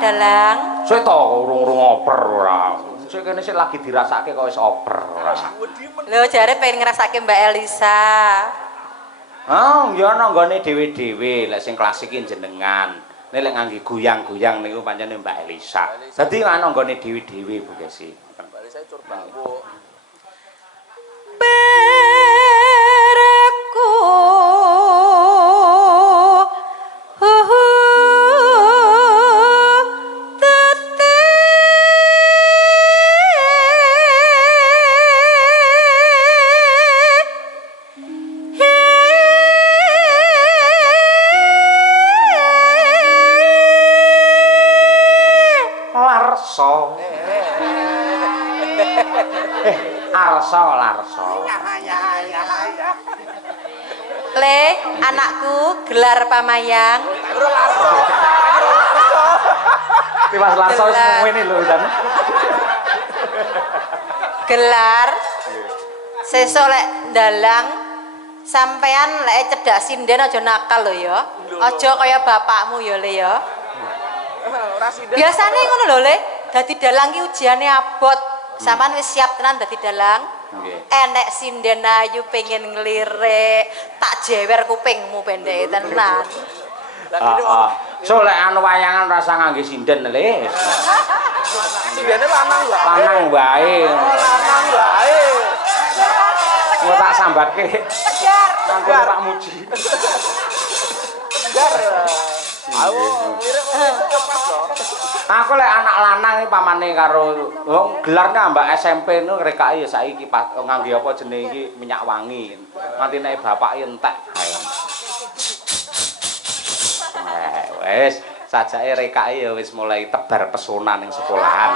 Dalang. Sik to urung oper ora. Sik kene sik lagi dirasake kok wis oper ora. Lho jare pengen ngrasake Mbak Elisa. Oh, ya ana nggone dhewe-dhewe lek sing klasik iki jenengan. Nek lek ngangge goyang-goyang niku pancene Mbak Elisa. Dadi ana nggone dhewe-dhewe Bu Kesi. Mbak Elisa curba, Bu. Berku Larso. Le, anakku gelar pamayang. Tiwas Larso semua ini lho Dan. Gelar sesuk lek dalang sampean lek cedak sinden aja nakal lho ya. Aja kaya bapakmu ya Le ya. Biasane ngono lho Le, dadi dalang ki ujiane abot. Sampean wis siap tenan dadi dalang? Nggih. Enek sinden ayu pengen nglirik, tak jewer kupingmu pendeke tenan. So lek anu wayangan rasa ngangge sinden Le. Sindene lanang wae. Lanang wae. Lanang wae. Mau tak sambatke. Tegar. Mangko tak muji. Tegar. Ayo, mirip pas lho. Aku lek anak lanang iki pamane karo wong gelarnya Mbak SMP nu rekake ya saiki ngangge apa jenenge iki minyak wangi. Nganti nek bapake entek ae. Wis sajake rekake ya wis mulai tebar pesona ning sekolahan.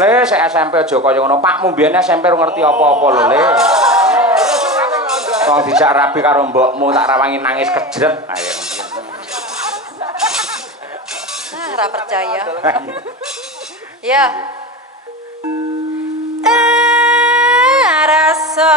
Le sik SMP aja kaya ngono. Pakmu mbiyen SMP ora ngerti apa-apa lho Le. Wong dijak rabi karo mbokmu tak rawangi nangis kejret. Ayo. Ora percaya. Ya. Rasa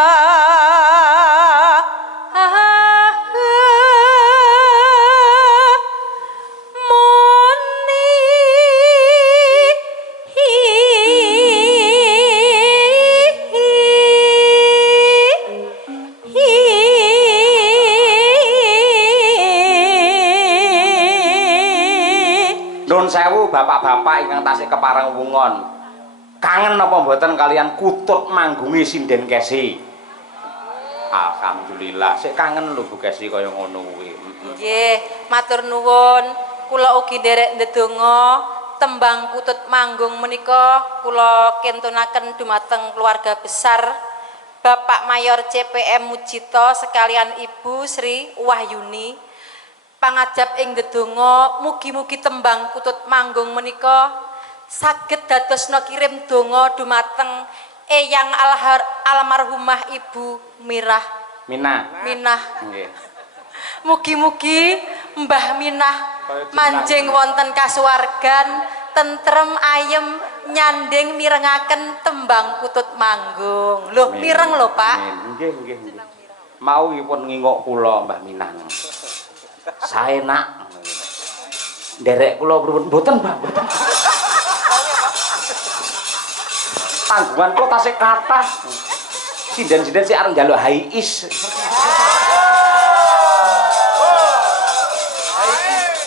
Nun sewu bapak-bapak ingkang tasih kepareng wungon. Kangen apa mboten kalian kutut manggungi sinden Kesi? Alhamdulillah, sik kangen lho Bu Kesi kaya ngono kuwi. nggih, matur nuwun. Kula ugi nderek ndedonga tembang kutut manggung menika kula kentunaken dumateng keluarga besar Bapak Mayor CPM Mujito sekalian Ibu Sri Wahyuni. Pangajab ing ndedonga mugi-mugi tembang kutut manggung menika saged dadosna kirim donga dumateng Eyang almarhumah Ibu Minah. Nggih. Mugi-mugi Mbah Minah manjing wonten kasuwargan tentrem ayem nyanding mirengaken tembang kutut manggung. Lho, mireng lho, Pak. Nggih. Mau pun ngingok kula Mbah Minah. Saenak. Nderek kula pripun? Mboten, Mbah, mboten. Tanggungan kula tasih kathah. Sinden-sinden sik arep njaluk haiis.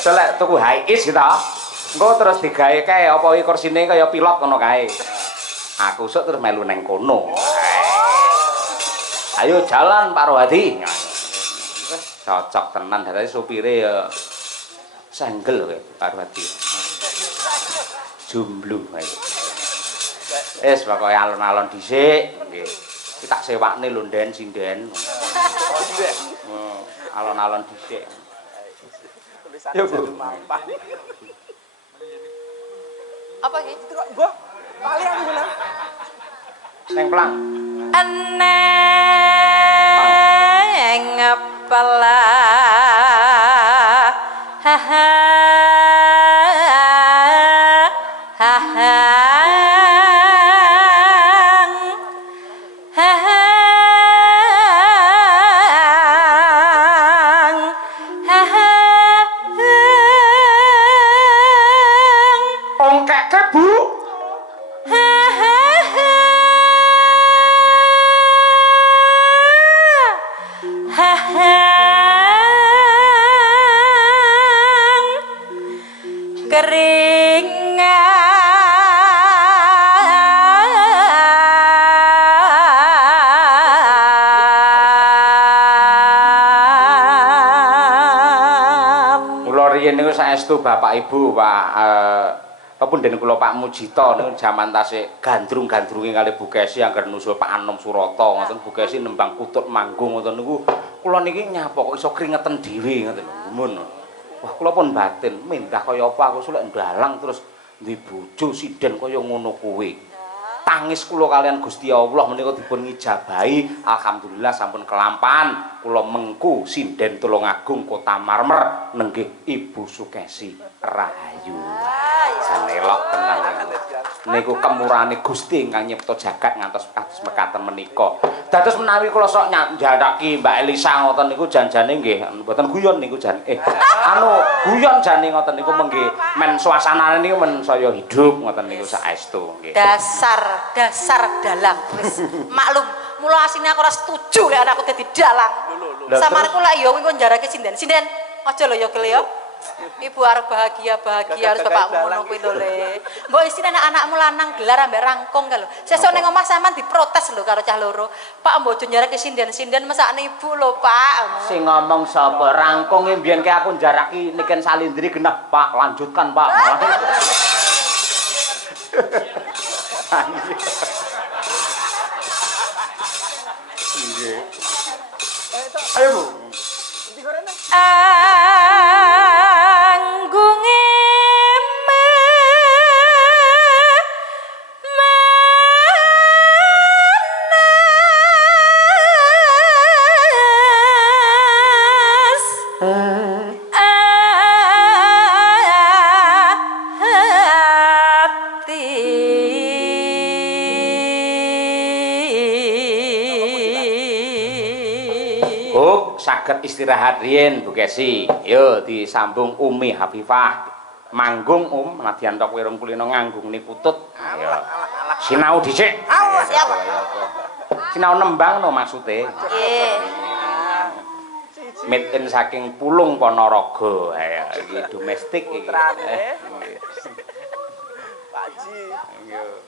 Selek tuku haiis gitu. Engko terus digawe kae apa iki kursine kaya pilot ngono kae. Aku sok terus melu neng kono. Ayo jalan Pak Rohadi. Cocok tenan dadi supire ya senggel kowe Pak Rohadi. Jomblo kae. Wis pokoke alon-alon dhisik nggih. Iki tak sewakne lho Den sinden. Alon-alon dhisik. Tulisannya sambil mampah. Apa iki? Mbah, kali aku bilang. Neng pelang. Eneng pelah haha riyen niku saestu Bapak Ibu Pak pepunden kula Pak Mujito niku jaman tasih gandrung-gandrunge kali Bu Kesi angger nusul Pak Anom Surata ngoten Bu Kesi nembang Kutut Manggung ngoten niku kula niki nyapa kok iso kringeten dhewe ngoten lho mun. Wah kula pun batin mendah kaya apa aku sulek ndalang terus duwe bojo siden kaya ngono kuwi. Tangis kula kalian Gusti Allah menika dipun ngijabahi alhamdulillah sampun kelampahan kula mengku sinden Tulungagung Kota Marmer nenggih Ibu Sukesi Rahayu sanelok tenan niku kemurahane Gusti ingkang nyipta jagat ngantos kados mekaten menika dados menawi kula sok njandhaki Mbak Elisa ngoten niku janjane nggih mboten guyon niku jan guyon jane ngoten niku mengke men suasanane niku men saya hidup ngoten niku saestu nggih dasar dalang wis maklum mula asine aku ora setuju lek anakku dadi dalang samarku lek ya kuwi njarake sinden aja lho ya kele ya ibu arep bahagia harus bapakmu ngono kuwi lho le mbok isine anak-anakmu lanang gelar ambek rangkung ka lho sesuk ning omah sampean diprotes lho karo cah loro Pak mbok aja njarake sinden mesakne ibu lho Pak sing ngomong sapa rangkunge mbiyen ke aku njaraki niken salindri genah Pak lanjutkan Pak Ayo Bu. Anggunge saged istirahat riyen Bu Kesi. Yo disambung Umi Hafifah. Manggung nadyan tok wirung kulino nganggung ni kutut. Ayo. Sinau dhisik. Siap. Sinau nembang no maksude. Nggih. Made in saking Pulung Ponorogo. Ayo iki domestik iki. Pak Ji. Yo.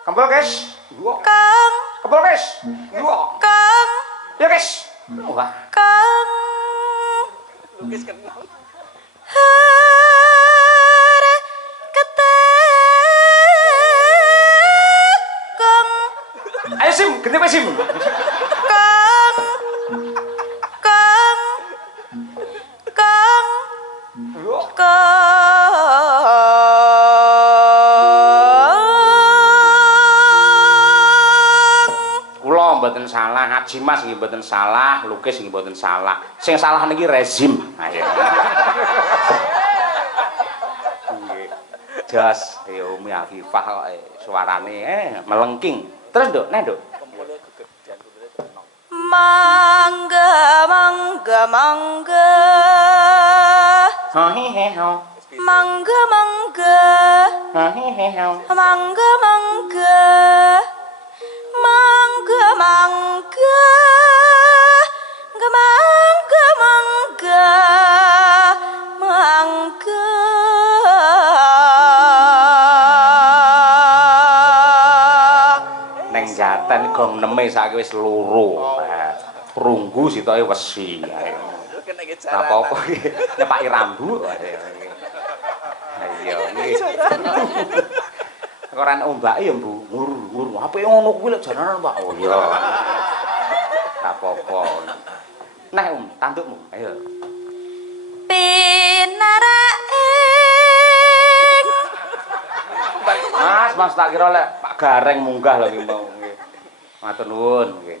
Kempul guys, Kang. Kempul guys, Kang. ya guys. Wah. Kang. Lukis kenal. Kang. Ayo Sim, ganti Sim. Kang. Kang. Kang. Mboten salah, Haji Mas nggih mboten salah, lukis nggih mboten salah. Sing salah niki rezim. Ayo. Nggih. Jas ya Umi Afifah kok suarane melengking. Terus Nduk, nek Nduk. Mangga mangga mangga. Hehehe. Mangga mangga. Hehehe. Mangga mangga. Mangga mangga mangga mangga mangga neng jaten gong neme saiki wis loro prunggu sitoke wesi apa-apa iki nyepaki rambu ayo iki koran ombake ya Bu ngur apike ngono kuwi lek jaranan Pak oh iya apa-apa nah tandukmu ayo pinaraing Mas tak kira lek Pak Gareng munggah lho iki mau nggih matur nuwun nggih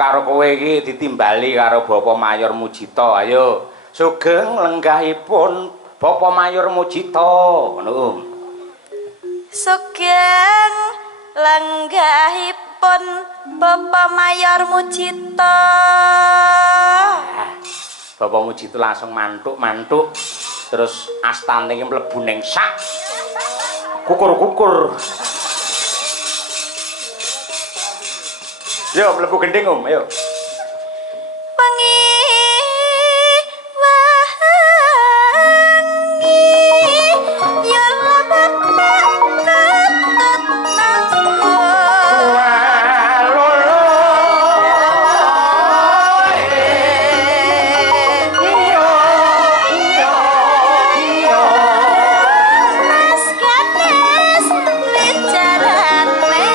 karo kowe iki ditimbali karo Bapak Mayor Mujito. Ayo, sugeng lenggahipun Bapak Mayor Mujito. Ngono. Sugeng lenggahipun Bapak Mayor Mujito. Bapak Mujito langsung mantuk terus astane iki mlebu ning sak. Kukur. Yo mlebu gending Om, ayo. Wengi wangi ya lebet ketut nangku. Mas ganes wicarane.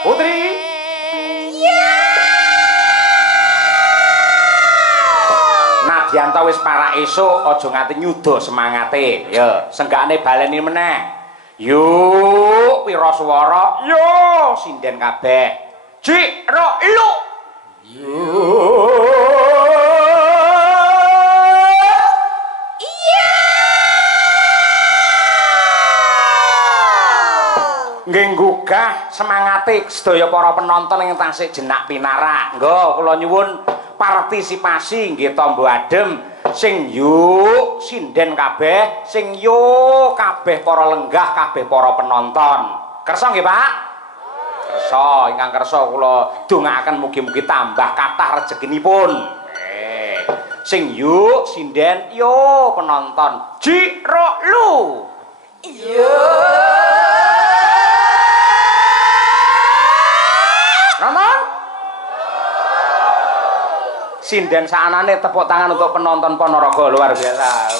Putri. Nadianta wis para esuk aja nganti nyuda semangate. Ya, senggakane baleni meneh. Yuk, pira swara? Yo, sinden kabeh. Cik, ro, lu. Nggih nggugah semangate sedaya para penonton ing tasih jenak pinarak. Nggo kula nyuwun partisipasi nggih tombo adem sing yuk sinden kabeh, sing yuk kabeh para lenggah, kabeh para penonton. Kersa nggih, Pak? Kersa, ingkang kersa kula dongaaken mugi-mugi tambah kathah rezekinipun. Sing yuk sinden yo penonton. Jiro lu. Iya. Nonton? Sinden saanane tepuk tangan untuk penonton Ponorogo luar biasa.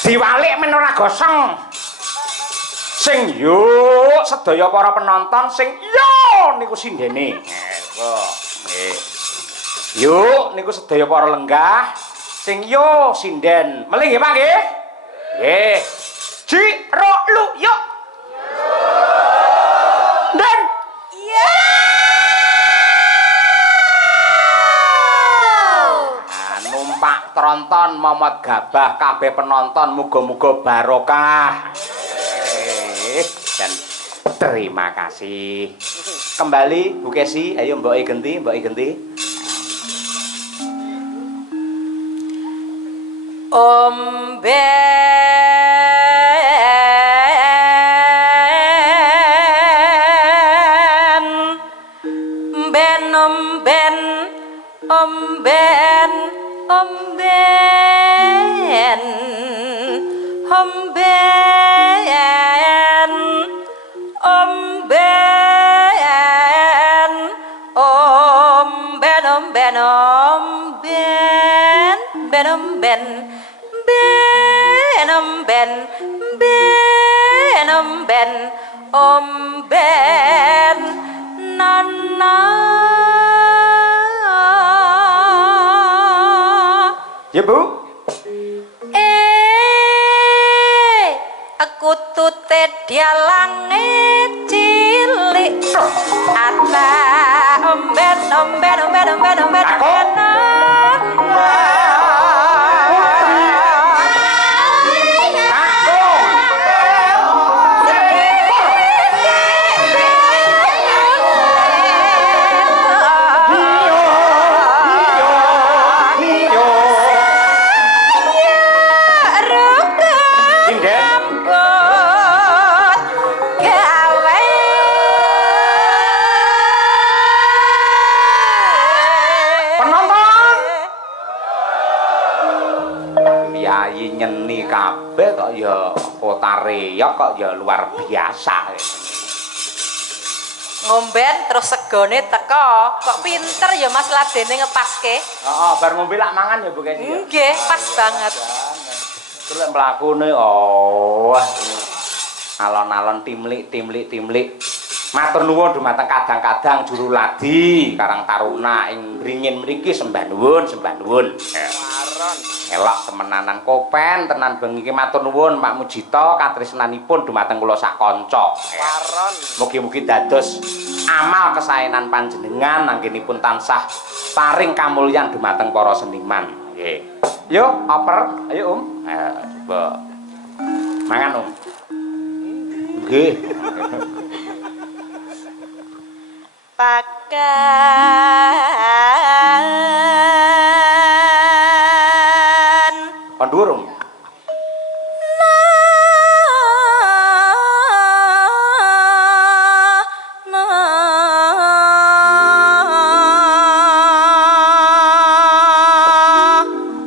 Diwalik men ora gosong. Sing yuk sedaya para penonton sing yo niku sindene. Nggih. Yuk niku sedaya para lenggah sing yo sinden. Melih nggih Pak nggih? Nggih. Jiro lu yuk. Dan Iya. numpak tronton momot gabah kabeh penonton muga-muga barokah. Dan terima kasih. Kembali Bu Kesi, ayo Mbok Genti. Omben nana. Ya Bu. Aku tute dialange cilik ata omben nyeni kabeh kok ya kota reyok kok ya luar biasa. Ngomben terus segone teko kok pinter ya Mas ladene ngepaske. Heeh, bar ngombe lak mangan ya Bu Kesi. Nggih, pas banget. Terus mlakune alon-alon timlik. Matur nuwun dumateng kadang-kadang juru ladi Karang Taruna ing ringin mriki sembah nuwun. Maron. Elok temenanan kopen tenan bengi iki matur nuwun Pak Mujito katresnanipun dumateng kula sak kanca. Paron. Mugi-mugi dados amal kesaenan panjenengan anggenipun tansah paring kamulyan dumateng para seniman. Nggih. Yuk, oper. Ayo, coba. Mangan, Nggih. Pakan Pandhuwur,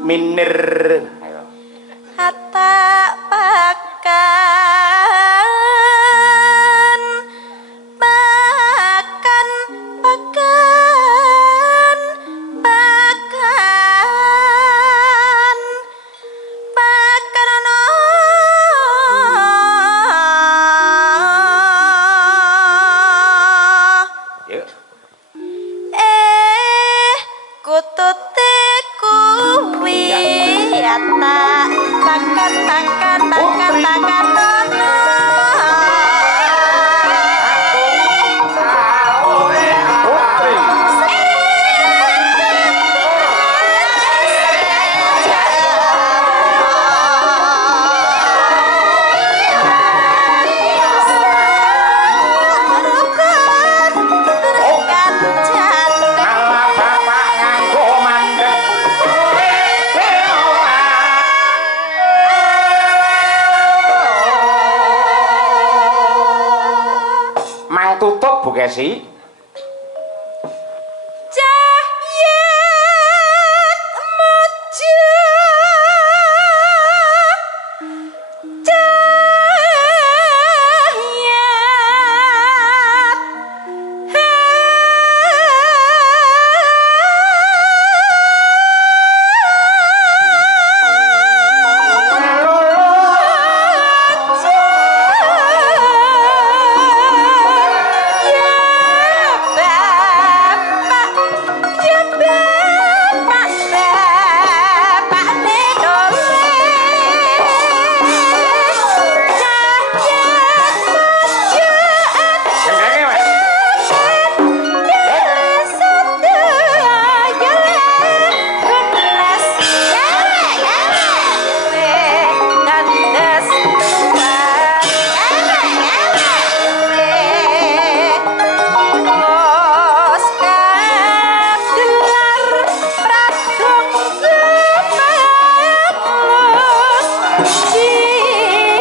Minir. Ayo. Hatta pakan pakan pakan pakan pakan ana Yuk. kutute kuwi hatta pakan pakan pakan pakan ana Putri. Ala bapak nganggo mandek. Mang tutup Bu Kesi. Cahyat mojo cahyat Gendenge, Mas.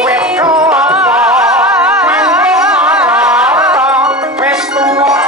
Wit kelapa mangling rata wis tuwa.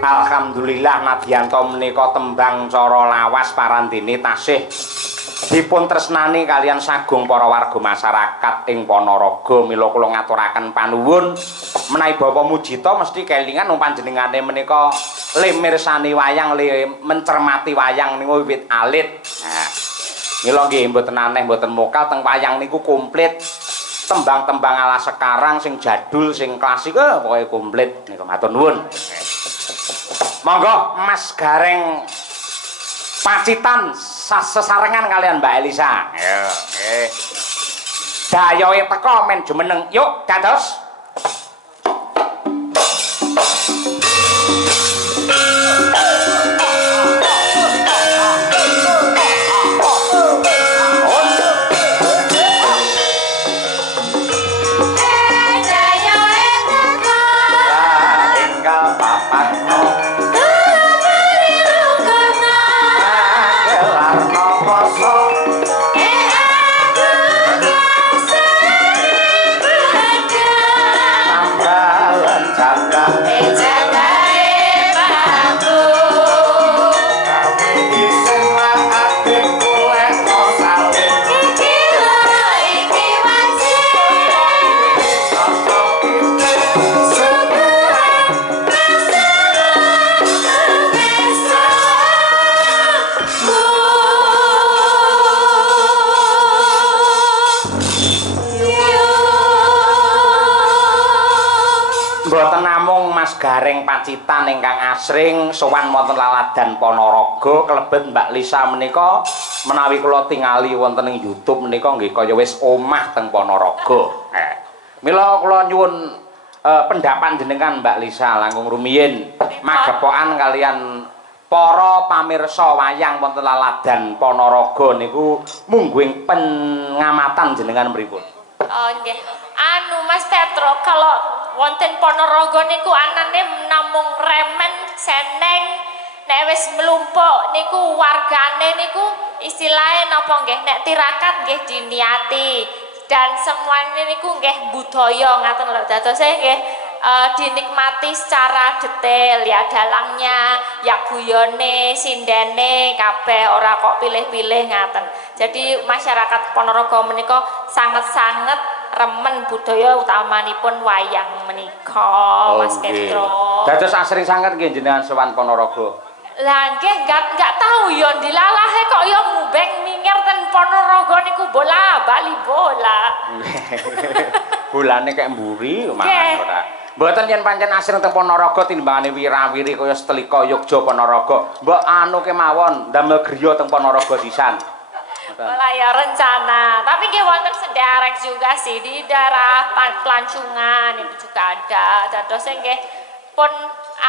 Alhamdulillah nadyanto menika tembang cara lawas parandene tasih dipun tresnani kalian sagung para warga masyarakat ing Ponorogo. Mila kula ngaturaken panuwun menawi Bapak Mujito mesti kelingan wong panjenengane menika le mirsani wayang, le mencermati wayang niku wiwit alit. Nah, mila nggih mboten aneh mboten mokal teng wayang niku komplit. Tembang-tembang ala sekarang sing jadul sing klasik pokoke komplit niku matur nuwun. Monggo Mas Gareng Pacitan sesarengan kalian Mbak Elisa. Ayo, nggih. Dayoe teko men jumeneng. Yuk, dados. Enggal papatmu gelarno poso aku Mas Gareng Pacitan ingkang asring sowan wonten laladan Ponorogo kelebet Mbak Lisa menika menawi kula tingali wonten ing YouTube menika nggih kaya wis omah teng Ponorogo. Mila kula nyuwun pendapat jenengan Mbak Lisa langkung rumiyin magepokan kalian para pamirsa wayang wonten laladan Ponorogo niku mungguing pengamatan jenengan pripun? Oh nggih. Anu Mas Petro kalau wonten Ponorogo niku anane namung remen seneng nek wis mlumpuk niku wargane niku istilahnya napa nggih nek tirakat nggih diniati dan semuanya niku nggih budaya ngaten lho dadose nggih dinikmati secara detail ya dalangnya ya guyone sindene kabeh ora kok pilih-pilih ngaten. Jadi masyarakat Ponorogo menika sangat-sangat remen budaya utamanipun wayang menika Mas Petro. Dados asring sanget nggih jenengan sowan Ponorogo. Lah nggih enggak tahu ya dilalahe kok ya ngubeng minggir ten Ponorogo niku bola bali bola. Bolane kek mburi mangan ora. Mboten yen pancen asring teng Ponorogo timbangane wirawiri kaya Setlika Yogya Ponorogo. Mbok anu kemawon ndamel griya teng Ponorogo sisan. Malah ya rencana, tapi nggih wonten sederek juga sih di daerah Pelancongan itu juga ada. Dadosnya nggih pun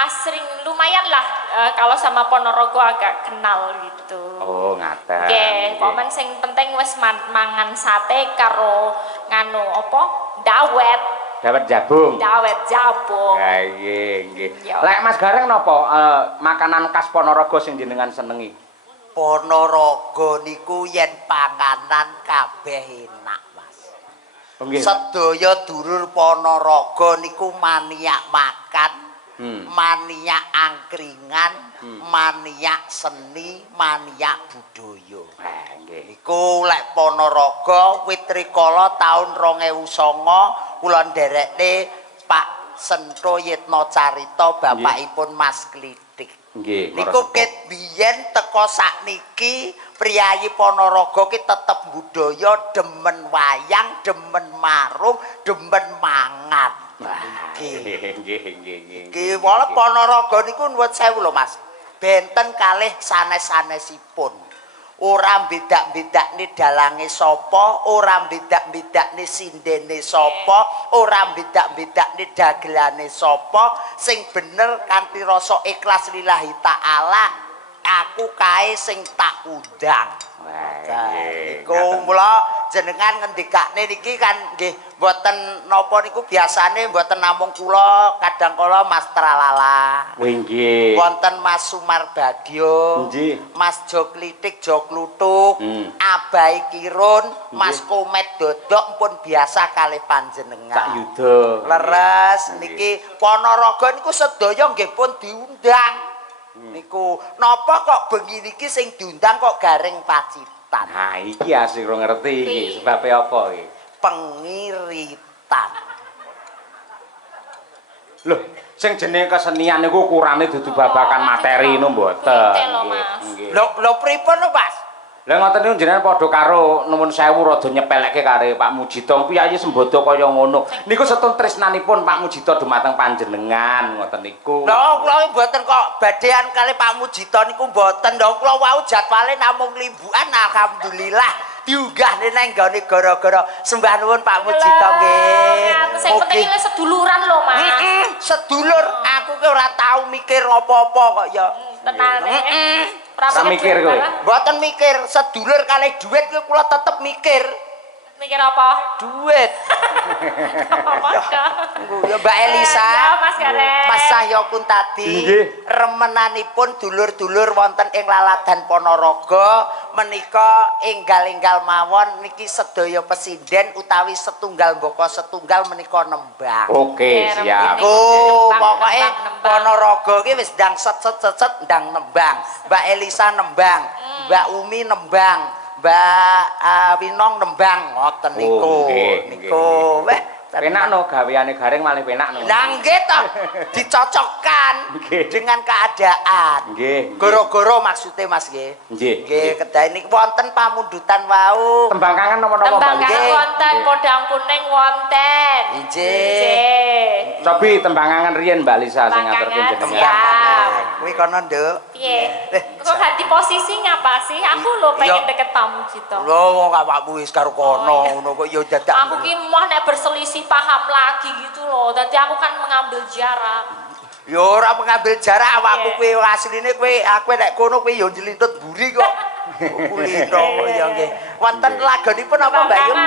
asring lumayan lah kalau sama Ponorogo agak kenal gitu. Oh ngaten. Nggih, momen sing penting wis mangan sate karo nganu apa? Dawet. Dawet jabung. Dawet jabung. Ya nggih. Lek Mas Gareng napa makanan khas Ponorogo sing jenengan senengi? Ponorogo niku yen panganan kabeh enak, Mas. Nggih. Sedaya dulur Ponorogo niku maniak makan, maniak angkringan, maniak seni, maniak budaya. Nggih. Niku lek Ponorogo witrikala taun 2009 kula nderekne Pak Sentro Yitno Carita bapakipun Mas Klitik. Nggih. Niku ket biyen teko sakniki priyayi Ponorogo ki tetep budaya demen wayang, demen marung, demen mangan. Nggih. Iki wala Ponorogo niku nuwun sewu lho Mas. Benten kalih sanes-sanesipun. Ora bedak-bedakne dalange sapa, ora bedak-bedakne sindene sapa, ora bedak-bedakne dagelane sapa, sing bener kanthi rasa ikhlas lillahi taala, aku kae sing tak undang. Iku mula jenengan ngendikane niki kan nggih mboten napa niku biasane mboten namung kula kadang kala Mas Tralala. Nggih. Wonten Mas Sumar Bagyo, Nggih. Mas Jo Klitik, Jo Kluthuk, Abai Kirun, Mas Komet Dodok pun biasa kalih panjenengan. Cak Yuda. Leres niki Ponorogo niku sedaya nggih pun diundang. Niku napa kok bengi niki sing diundang kok Gareng Pacitan. Nah, iki asik ora ngerti iki sebabe apa iki? Pengiritan. Loh, sing jenenge kesenian niku ukurane dudu babakan materi no mboten. Nggih. Lho pripun lho, Mas? Lah ngoten niku jenengan padha karo nuwun sewu rada nyepelekke kare Pak Mujito piyayi sembodo kaya ngono. Niku setun tresnanipun Pak Mujito dumateng panjenengan ngoten niku. Lho kula mboten kok badean kali Pak Mujito niku mboten. Lho kula wau jadwale namung limbukan alhamdulillah diunggah neng nggone gara-gara sembah nuwun Pak Mujito nggih. Sing penting iki seduluran lho, Mas. Sedulur aku ki ora tau mikir apa-apa kok ya. Tenane. Ora mikir kowe. Mboten mikir, sedulur kalih dhuwit ki kula tetep mikir. Mikir apa? Duit. Ya Mbak Elisa, Ya, Mas Gareng. Mas Sahyokun tadi remenanipun dulur-dulur wonten ing laladan Ponorogo menika enggal-enggal mawon niki sedaya pesinden utawi setunggal mboko setunggal menika nembang. Oke, siap. Pokoke Ponorogo ki wis ndang set ndang nembang. Mbak Elisa nembang, Mbak Umi nembang. Mbak Winong nembang ngoten niku. Niku. Weh Penak no gaweane Gareng malah penak no. Lah nggih toh dicocokkan dengan keadaan. Nggih. Goro-goro maksudnya Mas nggih. Nggih. Nggih, kedah niki wonten pamundutan wau. Tembang kangen napa-napa Tembang Mbak? kangen wonten, podang kuning wonten. Injih. Cobi tembang kangen riyen Mbak Lisa sing ngaturke Tembang jenengan. siap. Kuwi kono, Nduk. Piye? Kok ganti posisi ngapa sih? Aku lho pengen deket tamu gitu. Lho wong awakmu wis karo kono ngono kok ya dadak. Aku ki mau nek berselisih paham lagi gitu loh. Jadi aku kan mengambil jarak. Ya ora mengambil jarak awakku kuwi asline kuwi aku nek kono kuwi ya njlintut buri kok. Kulino kok ya nggih. Wonten lagonipun apa Mbak Yun?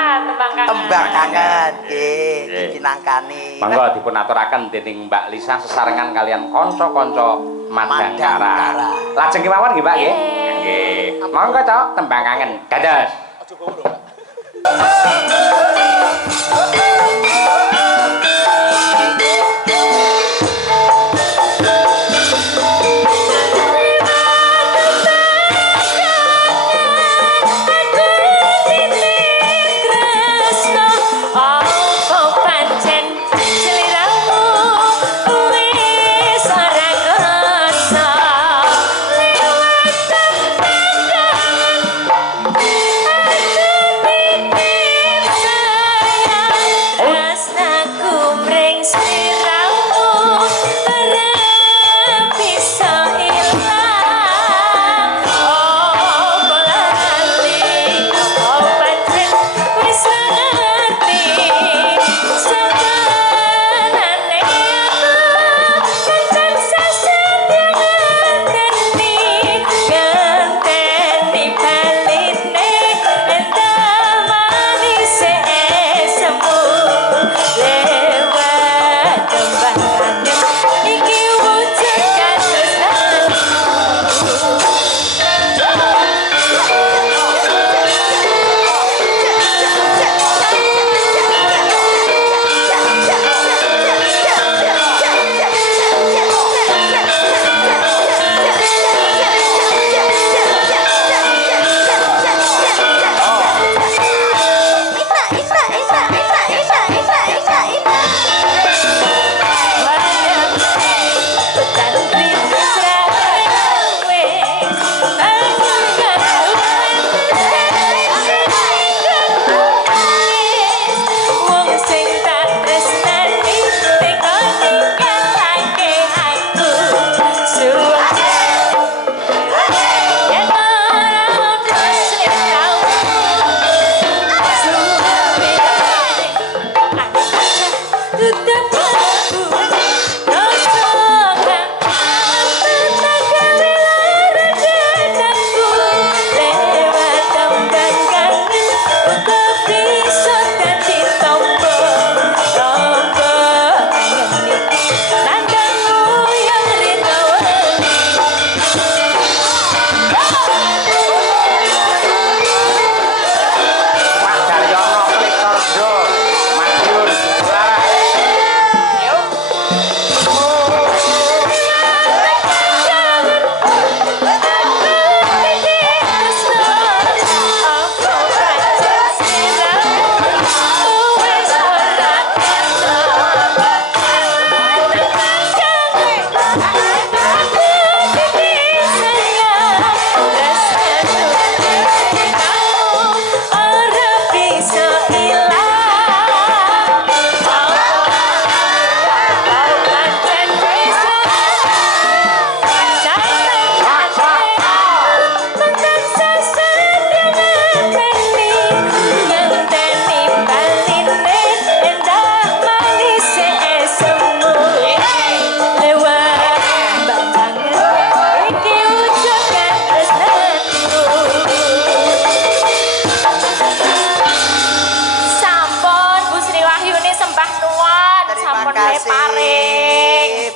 Tembang kangen. Nggih, dikinangkani. Monggo dipun aturaken dening Mbak Lisa sesarengan kalian kanca-kanca Madangkara. Lajeng kemawon nggih Mbak nggih. Nggih. Monggo to tembang kangen. Dados. Aja gowo lho, Mbak.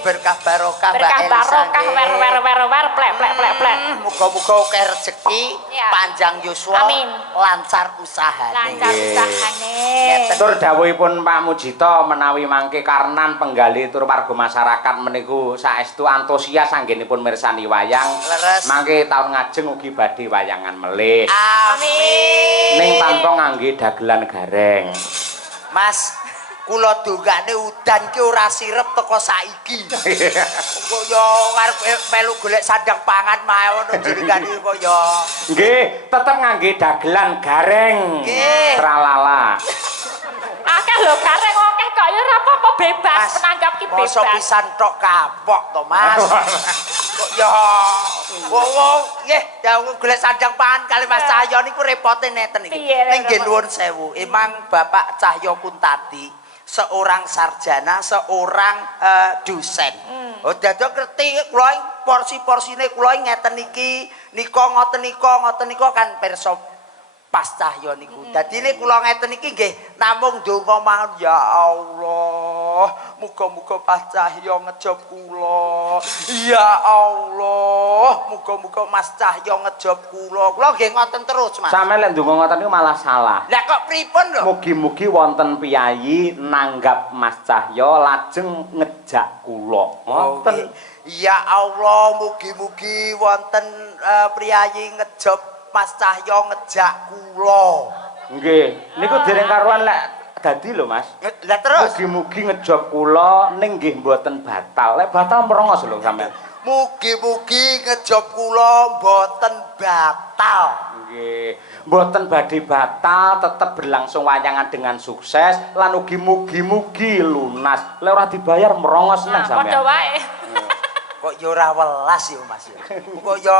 berkah barokah berkah barokah wer plek. Muga-muga akeh rezeki, panjang yuswa, lancar usahane. Lancar usahane. Tur dawuhipun Pak Mujito menawi mangke Karnan penggali tur warga masyarakat meniku saestu antusias anggenipun mirsani wayang. Mangke taun ngajeng ugi badhe wayangan melih. Amin. Ning tanpa ngangge dagelan gareng. Mas, Kula dongane udan ki ora sirep teko saiki. Kok yo arep melu golek sandang pangan mae ngono jenengane kok yo. Nggih, tetep ngangge dagelan gareng. Nggih. Tralala. Akeh lho gareng akeh kok ya ora apa-apa bebas penanggap ki bebas. Mosok pisan tok kapok to, Mas. Kok yo nggih, dawuh golek sandang pangan kali Mas Cahyo niku repote neten iki. Ning nggih nuwun sewu, emang Bapak Cahyo Kuntadi seorang sarjana, seorang dosen. Oh, dadok ngerti kula porsi-porsine kula ngeten iki, nika ngoten nika kan pirsa pas Cahyo niku. Dadi nek kula ngeten iki nggih namung ndonga mawon ya Allah, muga-muga pas Cahyo ngejob kula. Ya Allah, muga-muga Mas Cahyo ngejob kula. Kula nggih ngoten terus, Mas. Sampe lek ndonga ngoten niku malah salah. Lah kok pripun lho? Mugi-mugi wonten piyayi nanggap Mas Cahyo lajeng ngejak kula. Ngoten. Ya Allah, mugi-mugi wonten priyayi ngejob Mas Cahyo ngejak kula. Nggih, niku dereng karuan lek dadi lho Mas. Lah terus Mugi-mugi ngejob kula ning nggih mboten batal. Lek batal merongos lho sampean. mugi-mugi ngejob kula mboten batal. Nggih, mboten badhe batal, tetep berlangsung wayangan dengan sukses lan ugi mugi-mugi lunas. Lek ora dibayar merongos nang sampean. Padha wae. Kok yo ora welas yo Mas. Kok yo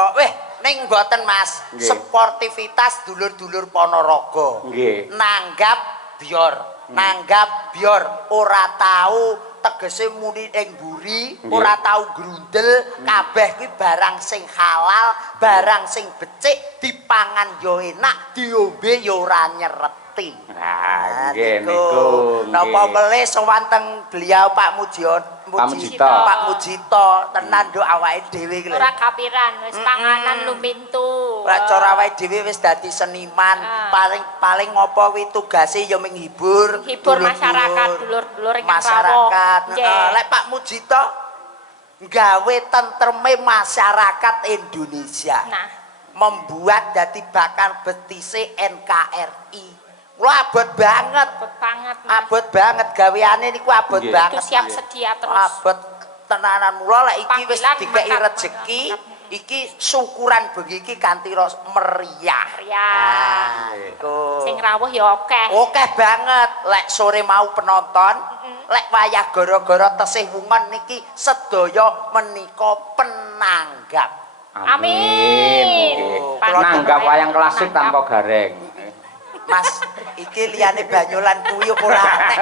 ning mboten Mas. Nggih. Sportivitas dulur-dulur Ponorogo. Nggih. Nanggap bior. Nanggap bior ora tahu tegese muni ing mburi, ora tahu grundel, kabeh kuwi barang sing halal, barang sing becik, dipangan yo enak, diombe yo ora nyereti. Nah, nggih niku. Napa melih sewanteng beliau Pak Mujito. Pak Mujito tenan nduk awake dhewe iki lho. Ora kapiran, wis panganan lumintu. Ora cara awake dhewe wis dadi seniman, paling ngopo kuwi tugase ya menghibur, Hibur dulur-dulur, masyarakat, dulur-dulur ingkang masyarakat. rawuh. Nggih. Lek Pak Mujito gawe tentreme masyarakat Indonesia. Nah, Membuat dadi bakar betise NKRI. Kula abot banget. Abot banget gaweane niku abot Nggih. banget. Itu siap sedia terus. Abot tenanan mula lek iki wis Panggilan dikei mantap, rejeki, iki syukuran bengi iki kanthi meriah. Ya. Nah, iku. Sing rawuh ya akeh. Akeh banget. Lek sore mau penonton, lek wayah gara-gara tesih wungan niki sedaya menika penanggap. Amin. Nggih. Kula Nanggap wayang klasik tanpa gareng. Mas, iki liyane banyolan kuwi ora enek.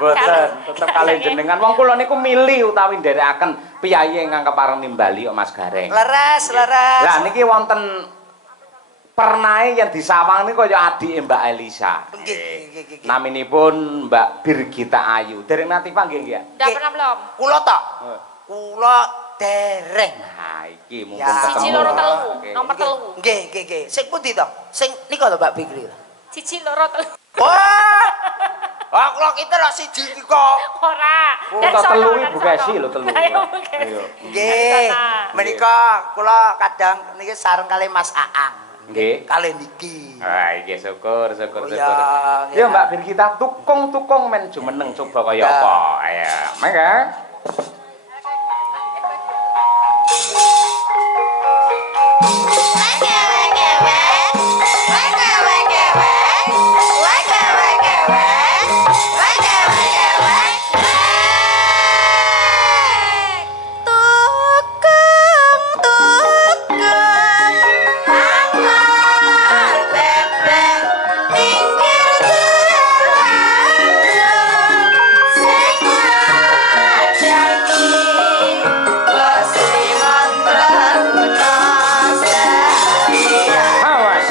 Boten, tetep kalih jenengan. Wong kula niku milih utawi nderekaken piyayi ingkang kepareng nimbali kok Mas Gareng. Leres. Lah niki wonten pernae yang disawang niku kaya adike Mbak Elisa. Nggih. Naminipun Mbak Birgita Ayu. Dereng nate panggih nggih. Udah pernah belum? Kula tok. Kula dereng. Nah, iki mumpung Ya. ketemu. Siji loro telu, Oke. nomor telu. Nggih. Sing pundi to? Sing nika lho Mbak Bikri. Siji loro telu. Wah! Ah kula kita lho siji nika. Ora. Kita telu Ibu Kesi lho telu. Ayo Bu Kesi. Ayo. Nggih. Menika kula kadang niki sareng kali Mas Aang. Nggih. Kali niki. Ah, iki syukur. Oh, ya. Ya Mbak Birgita tukung men jumeneng coba kaya Ya. apa. Ayo, mangga. Awas.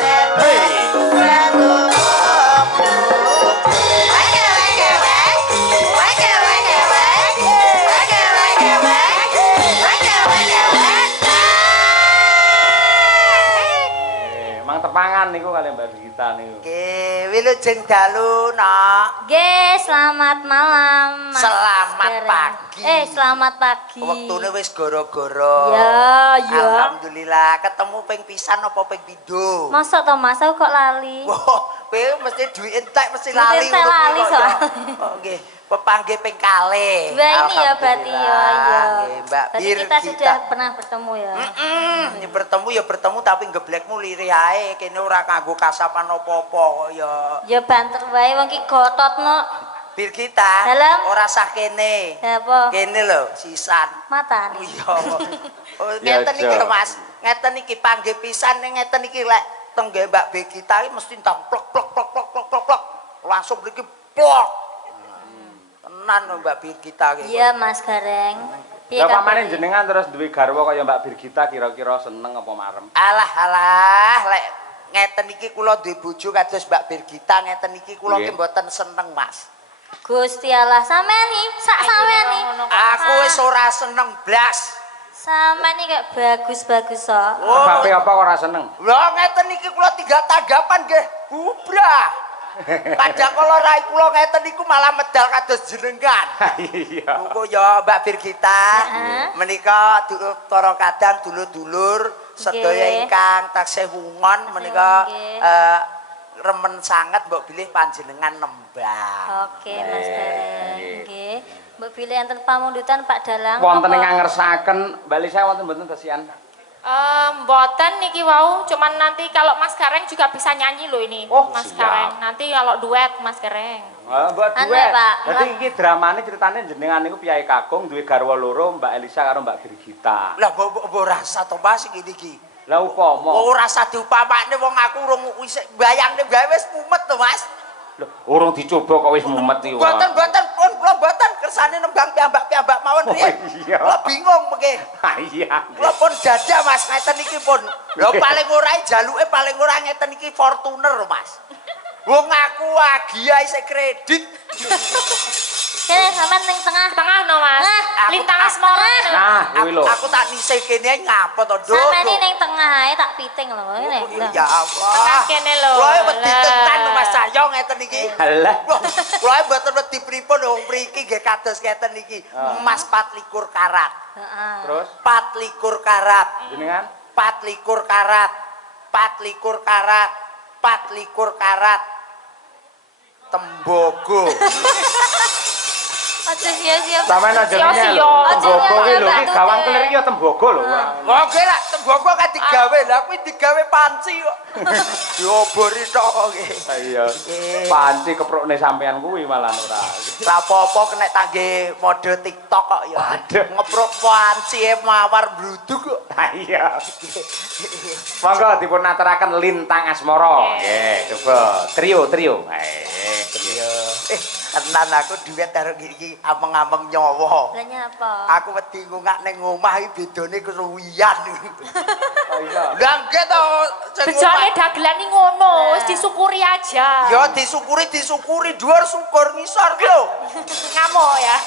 Mang tepangan niku kali Mbak Birgita niku. Nggih, wilujeng dalu, Nak. Ge, selamat malam. Mas Selamat Gareng. pagi. Selamat pagi. Wektune wis goro-goro. Ya. Alhamdulillah ketemu ping pisan apa ping pindho? Masa to Mas aku kok lali? Wah, kabeh mesti duit entek mesti lali. Entek lali soalnya. Oh nggih, pepanggih ping kalih. Dua ini ya berarti ya. Nggih, Mbak Berarti Bir. kita sudah pernah bertemu ya. Ya bertemu ya bertemu tapi geblekmu liri ae kene ora kanggo kasapan apa-apa kok ya. Ya banter wae wong ki gototno. Bir kita Dalam. ora sah kene. Apa? Kene lho sisan. Mata Oh nih. iya. Oh ngeten iki lho Mas. Ngeten iki panggih pisan ning ngeten iki lek tengge Mbak Begita iki mesti entang plok plok plok plok plok plok plok. Langsung mriki plok. Tenan lho Mbak Begita iki. Iya Mas Gareng. Lah pamane jenengan terus duwe garwa kaya Mbak Birgita kira-kira seneng apa marem? Alah lek ngeten iki kula duwe bojo kados Mbak Birgita ngeten iki kula ki Nggih. mboten seneng Mas. Gusti Allah sampean nih, sak sampean nih. Aku wis ora seneng blas. Sampean nih kayak bagus-bagus so. Oh, Bape apa kok ora seneng? lho ngeten iki kula tiga tanggapan nggih. Bubrah. Kadang kala rai kula ngeten iku malah medal kados jenengan. Iya. Mugo ya Mbak Birgita menika para kadang dulur-dulur sedaya ingkang taksih wungon menika remen sanget mbok bilih panjenengan nembang. Oke Mas Gareng. Nggih. Mbok bilih enten pamundutan Pak Dalang. Wonten apa? ingkang ngersakaken Mbak Lisa wonten mboten dasian? Mboten niki wau, cuman nanti kalau Mas Gareng juga bisa nyanyi loh ini. Oh, Mas siap. Gareng. Nanti kalau duet Mas Gareng. Mbak Anu, duet. Pak. Dadi iki dramane critane jenengan niku piyai kakung duwe garwa loro Mbak Elisa karo Mbak Birgita. Lah mbok rasa to Mas iki iki. Lah upama. Oh rasa diupamakne wong aku urung wis bayangne gawe wis mumet to Mas. Lho, urung dicoba kok wis mumet iki. Mboten pun kula mboten kersane nembang piyambak-piyambak mawon riyen. Iya. Kula bingung mengke. Ah, iya. Kula pun dadah Mas ngeten iki pun. Lho paling ora jaluke paling ora ngeten iki Fortuner Mas. Wong aku agia isih kredit. Kene sampean ning tengah. Tengah no Mas. Nah, Lintang asmara. Nah, kuwi lho. Aku tak nisih kene ngapa to, Nduk? Sampean iki ning tengah ae tak piting lho ngene. Lho. Ya Allah. Tengah kene lho. Kula wedi Lah. tenan Mas Cahyo ngeten iki. Alah. Kula mboten wedi pripun wong mriki nggih kados ngeten iki. Emas 24 karat. Heeh. Terus 24 karat. jenengan 24 karat. 24 karat. 24 karat. Tembogo. Aja sia-sia. sampean aja Sio-sio. ngene. Tembogo Aja iki lho, iki nyambut gawang ya. kelir iki ya tembogo lho. Oke lah, tembogo kan digawe. Lah kuwi digawe panci kok. Diobori tok kok nggih. Iya. Panci keprukne sampean kuwi malah ora. Ora apa-apa kena tangge mode TikTok kok ya. Waduh. Ngeprok panci mawar bluduk kok. Ah, iya. Monggo dipun aturaken Lintang Asmara. Nggih, coba trio. Trio. Tenan aku duet karo iki ameng-ameng nyawa. Lah nyapa? Aku wedi ngungak ning omah iki bedone kesuwian. Oh iya. Lah nggih to. sing Bejane omah. dagelan iki ngono, wis disyukuri aja. Ya disyukuri dhuwur syukur ngisor ki lho. Ngamuk ya.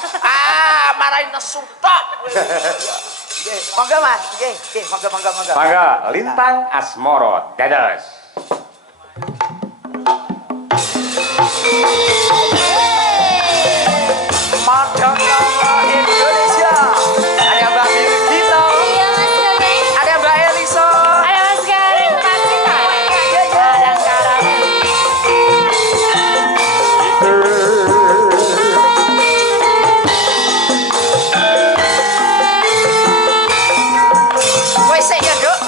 Marahin nesu tok. Nggih, monggo Mas. Nggih, monggo. Monggo Lintang Asmara dados. Madonna Indonesia. Ada Mbak Birgita, Iya Mas Gareng. ada Mbak Elisa. Ayo Mas Gareng, pasti kadang karang. Wes sik ya, Nduk.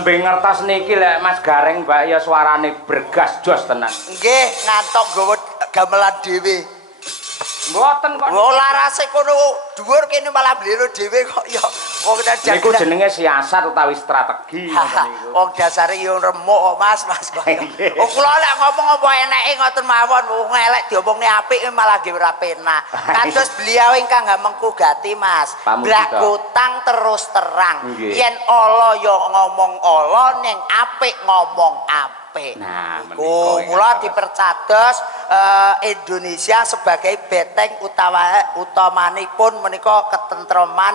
Nembe ngertos niki lek Mas Gareng Mbak ya suarane bergas jos tenan. Nggih, ngantok nggawa gamelan dhewe. Mboten kok. Wong larase kono dhuwur kene malah blelo dhewe kok ya. Wong kita Niku jenenge siasat utawi strategi ngoten niku. Wong dasare yo remuk kok Mas kok. Oh kula lek ngomong apa eneke ngoten mawon. Wong elek diomongne apik malah nggih ora penak. Kados beliau ingkang Hamengku Gati Mas. Blak kutang terus terang. Yen ala yo ngomong ala ning apik ngomong apik. Nah, mula dipercados Indonesia sebagai benteng utamanipun menika ketentreman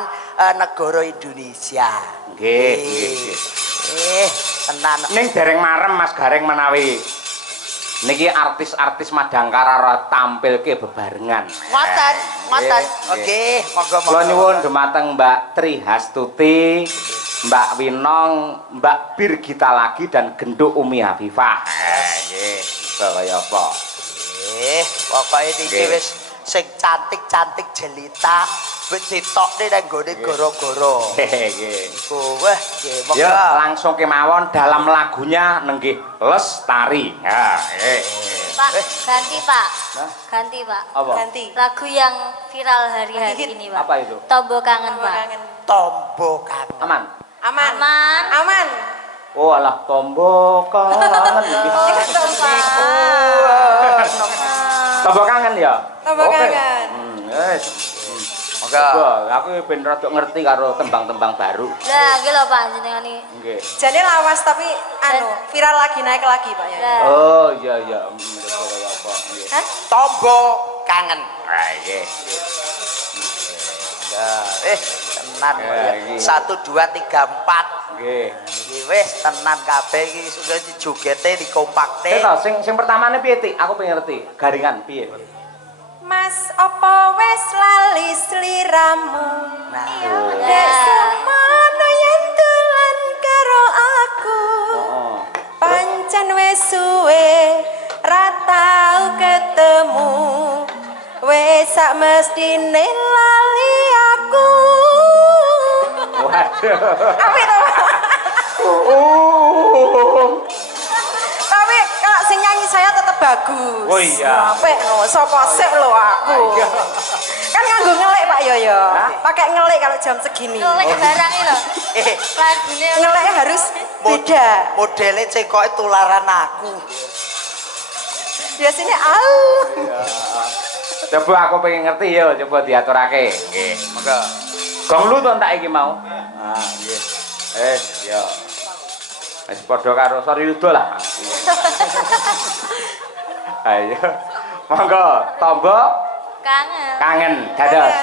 negara Indonesia. Nggih, nggih. Tenan. Ning dereng marem Mas Gareng menawi niki artis-artis Madangkara tampilke bebarengan. Ngoten, ngoten. Nggih, monggo-monggo. Kula nyuwun dumateng Mbak Tri Hastuti, Mbak Winong, Mbak Birgita lagi dan Genduk Umi Hafifah. Nggih, kaya apa? Pokoke niki wis sing cantik-cantik jelita wis ditokne nang gone goro-goro. Nggih. Wah, nggih, monggo. Ya, langsung kemawon dalam lagunya nenggih Lestari. Ya, Pak, ganti Pak. Ganti Pak. Apa? Ganti. Lagu yang viral hari-hari ini Pak. Apa itu? Tombo Kangen Pak. Tombo kangen. Aman. Aman. Aman. Aman. Oh alah tombo kangen. Tombo kangen ya? Tombo kangen. Wes. Monggo. Aku ben rada ngerti karo tembang-tembang baru. Lah, nggih lho Pak jenengan iki. Nggih. Jane lawas tapi viral lagi naik lagi Pak ya. Lah. Oh iya iya. Kaya apa? Nggih. Hah? Tombo kangen. Ah nggih. Tenan Ya, ya. 1 2 3 4. Nggih. Iki wis tenan kabeh iki sudah dijogete dikompakne. To sing pertamane piye Tik? Aku pengen ngerti. Garingan piye? Mas apa wes lali sliramu? Nah, Dek semono yen dolan karo aku. Pancen wis suwe ra tau ketemu. Wes sak mestine lali aku. Waduh. Apik to? Tapi kalau sing nyanyi saya tetap bagus. Oh iya. Apik no, sapa sik lho aku. Kan nganggo ngelik Pak Yoyo. Pakai ngelik kalau jam segini. Ngelik barang iki lho. Lagune Ngelik harus beda. modele cekoke tularan aku. Biasanya au. Coba aku pengen ngerti ya, coba diaturake. Nggih, monggo. Gong lu to entak iki mau. Ah, nggih. Ya. Wis padha karo Sori Yudo lah. Ayo. Monggo, tombo kangen. kangen dados.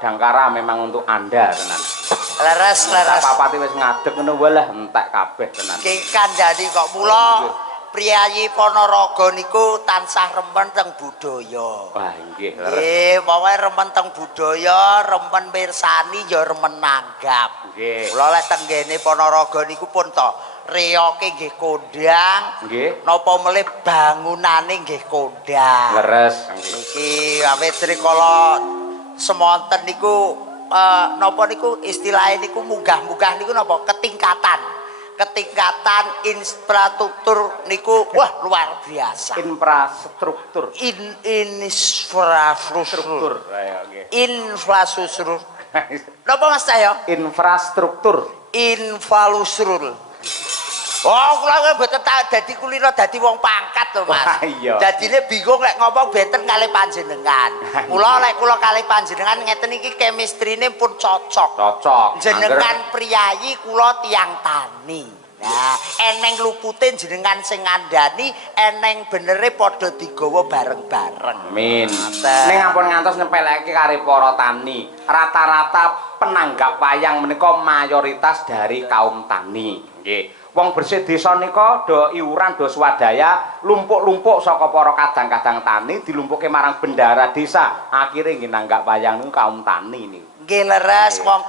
Kadangkara memang untuk Anda tenan. Leres. Papati wis ngadeg ngono wae lah entek kabeh tenan. Ki kandhani kok mula priyayi Ponorogo niku tansah remen teng budaya. Wah, nggih, leres. Nggih, pokoke remen teng budaya, remen mirsani ya remen nanggap. Nggih. Kula lek teng ngene Ponorogo niku pun to reoke nggih kondang. Nggih. Napa melih bangunane nggih kondang. Leres. Nggih. Niki awit rikala semonten niku napa niku istilahnya niku munggah-munggah niku napa ketingkatan infrastruktur niku wah luar biasa. Infrastruktur. Infrastruktur. Ayo nggih. Infrastruktur. Napa Mas Cahyo? Infrastruktur. Infrastruktur. Oh, kula mboten tak dadi kulino dadi wong pangkat lho, Mas. Wah, iya. Dadine bingung lek ngomong benten kali panjenengan. Kula lek kula kali panjenengan ngeten iki chemistry-ne pun cocok. Cocok. Jenengan priyayi kula tiang tani. Nah, eneng lupute jenengan sing ngandani, eneng benere padha digawa bareng-bareng. Amin. Ning ampun ngantos nyepeleke karo para tani. Rata-rata penanggap wayang menika mayoritas dari kaum tani. Nggih. Wong bersih desa nika do iuran do swadaya lumpuk-lumpuk saka para kadang-kadang tani dilumpuke marang bendara desa. Akhire nggih nanggap wayang niku kaum tani niku. Nggih leres wong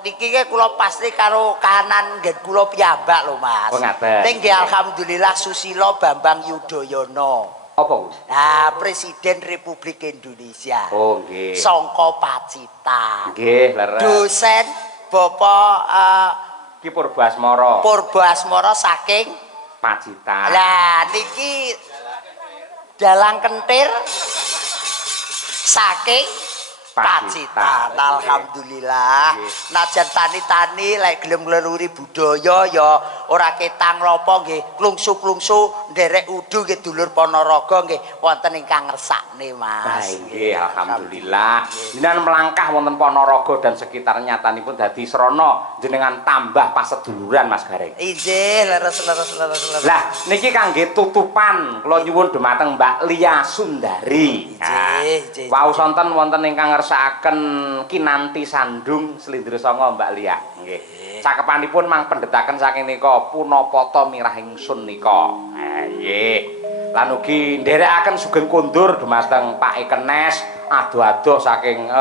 niki kula pasti karo kahanan nggih kula piyambak lho Mas. Oh ngaten. Ning nggih alhamdulillah Susilo Bambang Yudhoyono. Apa Gus? Nah, Presiden Republik Indonesia. Oh nggih. Sangka Pacitan. Nggih, leres. Dosen Bapak Ki Purbaasmara. Purbaasmara saking Pacitan. Lah niki dalang kentir saking Pacitan. Alhamdulillah. Najan tani-tani lek gelem ngleluri budaya ya ora ketang lopo nggih, klungsu-klungsu nderek udu nggih dulur Ponorogo nggih wonten ingkang ngersakne Mas. Nggih, alhamdulillah. Jenengan melangkah wonten Ponorogo dan sekitarnya tanipun dadi srana jenengan tambah paseduluran Mas Gareng. Inggih, leres. Lah, niki kangge tutupan kula nyuwun dumateng Mbak Lia Sundari. Inggih. Wau sonten wonten ingkang ngersakaken kinanti sandung Slindra Sanga Mbak Lia. Nggih. Cakepanipun mang pendhetaken saking nika punapata mirah ingsun nika. Nggih. Lan ugi nderekaken sugeng kondur dumateng Pak Ikenes adoh-adoh saking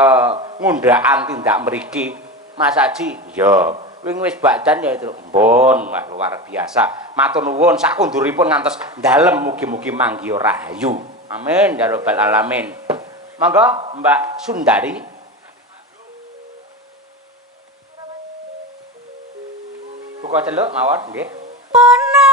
ngundhakan tindak mriki. Mas Haji, iya. Wing wis bakdan ya itu. Mpun, wah luar biasa. Matur nuwun sak konduripun ngantos dalem mugi-mugi manggiya rahayu. Amin ya rabbal alamin. Monggo Mbak Sundari. Buka celuk mawon nggih. Pono